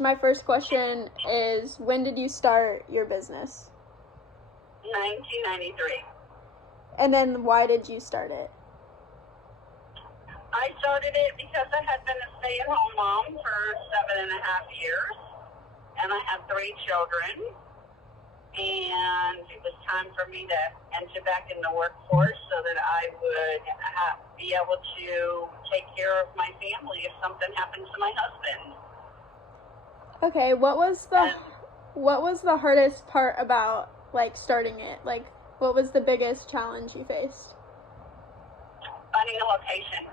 My first question is, when did you start your business? 1993. And then why did you start it? I started it because I had been a stay-at-home mom for 7.5 years, and I had 3 children, and it was time for me to enter back in the workforce so that I would be able to take care of my family if something happened to my husband. Okay, what was the hardest part about like starting it? Like, what was the biggest challenge you faced? Finding a location.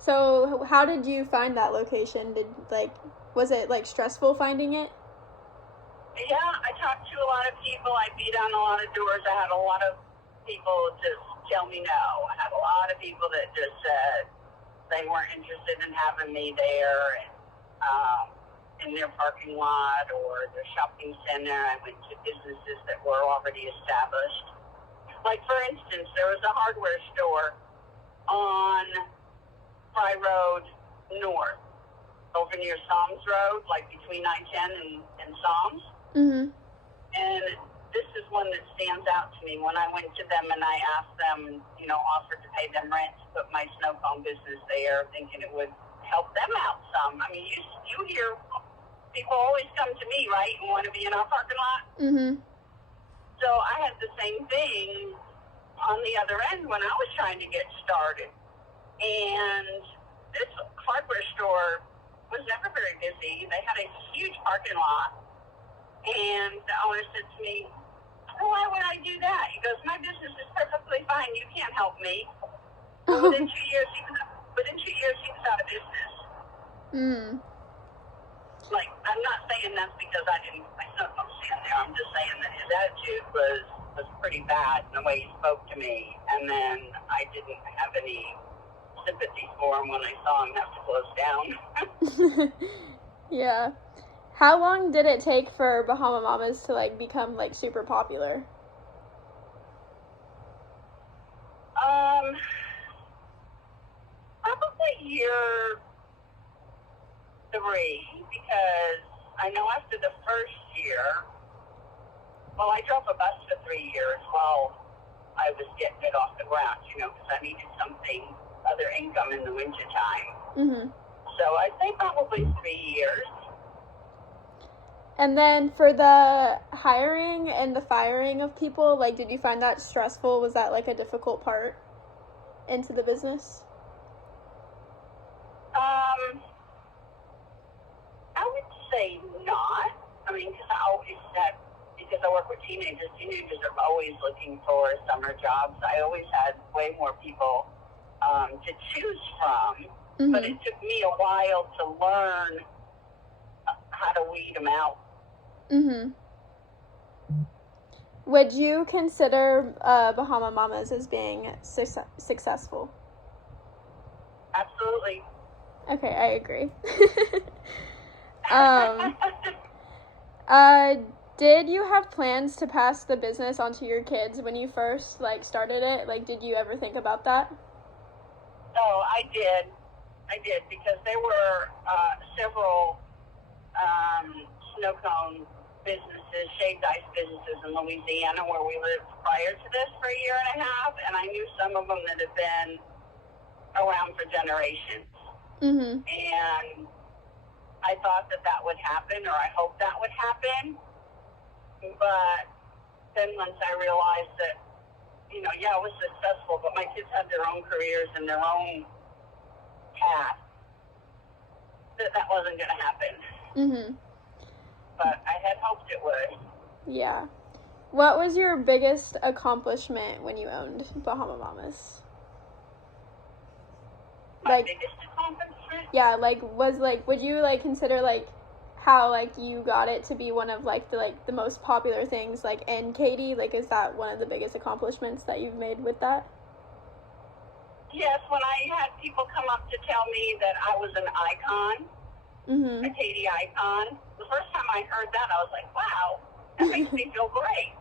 So how did you find that location? Was it like stressful finding it? Yeah, I talked to a lot of people. I beat on a lot of doors. I had a lot of people just tell me no. I had a lot of people that just said they weren't interested in having me there in their parking lot or their shopping center. I went to businesses that were already established. Like, for instance, there was a hardware store on Fry Road North, over near Psalms Road, like between I-10 and Psalms. Mm-hmm. And this is one that stands out to me. When I went to them and I asked them, offered to pay them rent to put my snow cone business there, thinking it would help them out some. I mean, you hear people always come to me, right, and want to be in our parking lot. Mm-hmm. So I had the same thing on the other end when I was trying to get started. And this hardware store was never very busy. They had a huge parking lot. And the owner said to me, why would I do that? He goes, my business is perfectly fine. You can't help me. But within 2 years, he was out of business. Mm. Like, I'm not saying that's because I still don't stand there. I'm just saying that his attitude was pretty bad in the way he spoke to me. And then I didn't have any sympathy for him when I saw him have to close down. Yeah. How long did it take for Bahama Mamas to like become like super popular? Probably year 3, because I know after the first year, well, I drove a bus for 3 years while I was getting it off the ground, because I needed other income in the winter time. Mm-hmm. So I'd say probably 3 years. And then for the hiring and the firing of people, like, did you find that stressful? Was that like a difficult part into the business? I would say not. I mean, because I work with teenagers are always looking for summer jobs. I always had way more people to choose from, Mm-hmm. but it took me a while to learn how to weed them out. Mm-hmm. Would you consider Bahama Mamas as being successful? Absolutely. Okay, I agree. Did you have plans to pass the business onto your kids when you first like started it? Like, did you ever think about that? Oh, I did, because there were several snow cone businesses, shaved ice businesses in Louisiana where we lived prior to this for 1.5 years, and I knew some of them that had been around for generations. Mm-hmm. And I thought that would happen, or I hoped that would happen. But then once I realized that, I was successful, but my kids had their own careers and their own path, that wasn't going to happen. Mm-hmm. But I had hoped it would. Yeah. What was your biggest accomplishment when you owned Bahama Mamas? My biggest accomplishment? Yeah, would you consider how you got it to be one of the most popular things in Katy? Is that one of the biggest accomplishments that you've made with that? Yes, when I had people come up to tell me that I was an icon, mm-hmm. a Katy icon, the first time I heard that, I was like, wow, that makes me feel great.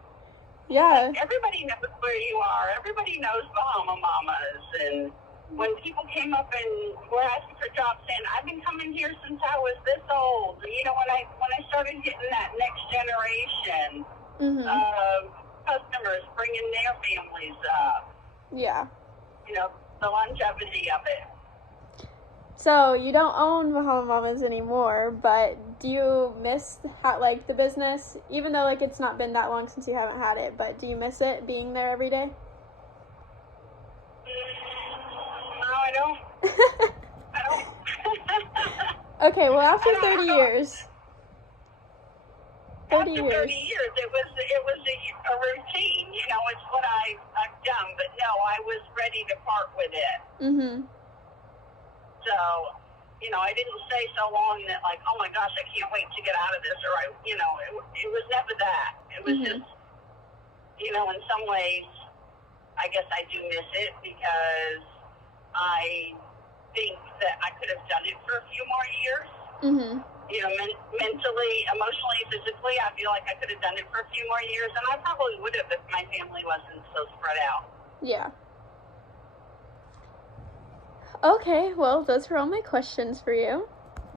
Yeah. Everybody knows where you are. Everybody knows Bahama Mamas, and when people came up and were asking for jobs, saying, "I've been coming here since I was this old," you know, when I started getting that next generation of customers bringing their families up, Yeah. you know, the longevity of it. So you don't own Bahama Mamas anymore, but do you miss the business, even though like it's not been that long since you haven't had it? But do you miss it being there every day? No, I don't. I don't. Okay, well after 30 years. After 30 years, it was a routine. You know, it's what I've done. But no, I was ready to part with it. So, you know, I didn't stay so long that like, oh my gosh, I can't wait to get out of this, or it was never that. It was just, you know, in some ways, I guess I do miss it because I think that I could have done it for a few more years. You know, mentally, emotionally, physically, I feel like I could have done it for a few more years, and I probably would have if my family wasn't so spread out. Yeah. Okay, well, those were all my questions for you.